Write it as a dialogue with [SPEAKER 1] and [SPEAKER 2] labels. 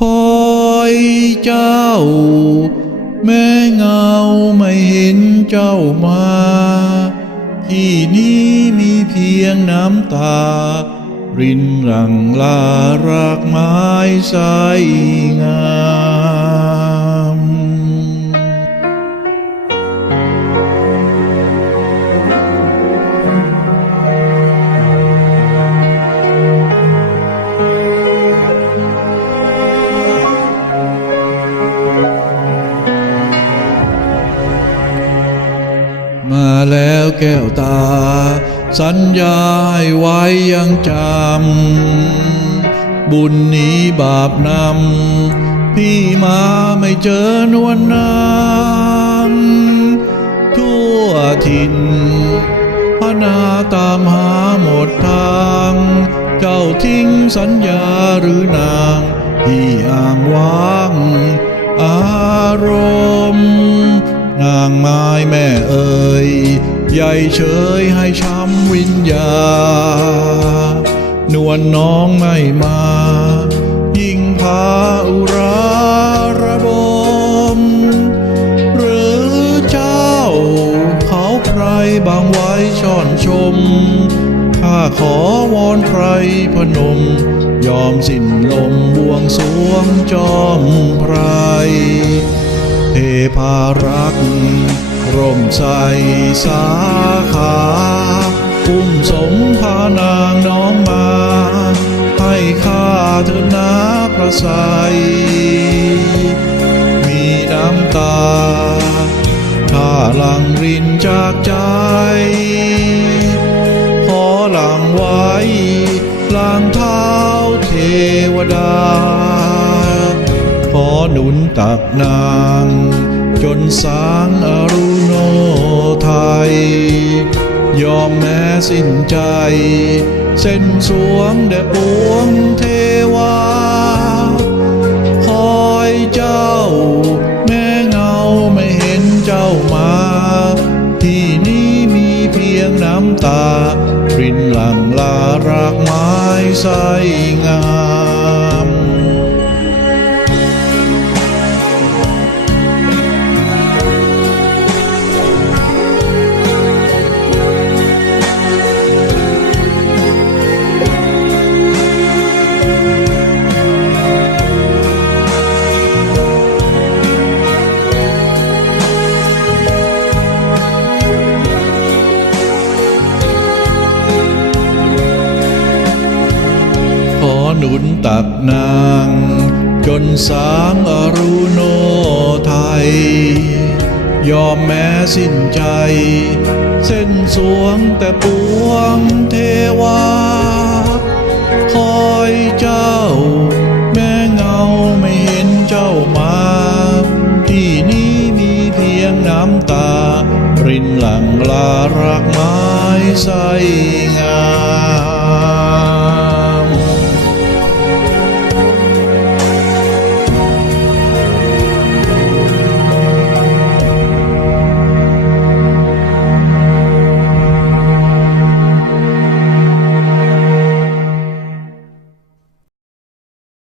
[SPEAKER 1] คอยเจ้า แม่เงาไม่เห็นเจ้ามา ที่นี้มีเพียงน้ำตา รินหลังลารากไม้ใสงาม แก้วตา สัญญาให้ไว้ยังจำ บุญนี้บาปนำ พี่มาไม่เจอนวลนางทั่วถิ่นพนาตามหาหมดทาง เจ้าทิ้งสัญญาหรือนางที่อ่างว้าง อารมณ์ นางไม้แม่เอ ใหญ่เฉยให้ช้ำวิญญา นวลน้องไม่มา ยิ่งพาอุราระบม หรือเจ้าเขาใครบางไว้ช่อนชม ข้าขอวอนไพรพนม ยอมสิ้นลมบวงสวงจอมไพรเทพารักษ์ ร่มใสสาขาอุ้มสมพานางน้องมา ให้ข้าเถิดนาพระไสยมีน้ำตา ถ้าหลังรินจากใจ ขอหลังไว้หลังเท้าเทวดา ขอหนุนตักนาง จนสางอรุ ยอมแม้สิ้นใจ เส้นสวงแด่ปวงเทวา คอยเจ้า แม่เงาไม่เห็นเจ้ามา ที่นี้มีเพียงน้ำตา รินหลังลารากไม้ใสงา นุนตักนาง จนสางอรุโนไทย ยอมแม้สิ้นใจ เส้นสวงแต่ปวงเทวา คอยเจ้า แม่เงาไม่เห็นเจ้ามา ที่นี้มีเพียงน้ำตา รินหลังลารากไม้ใสงาม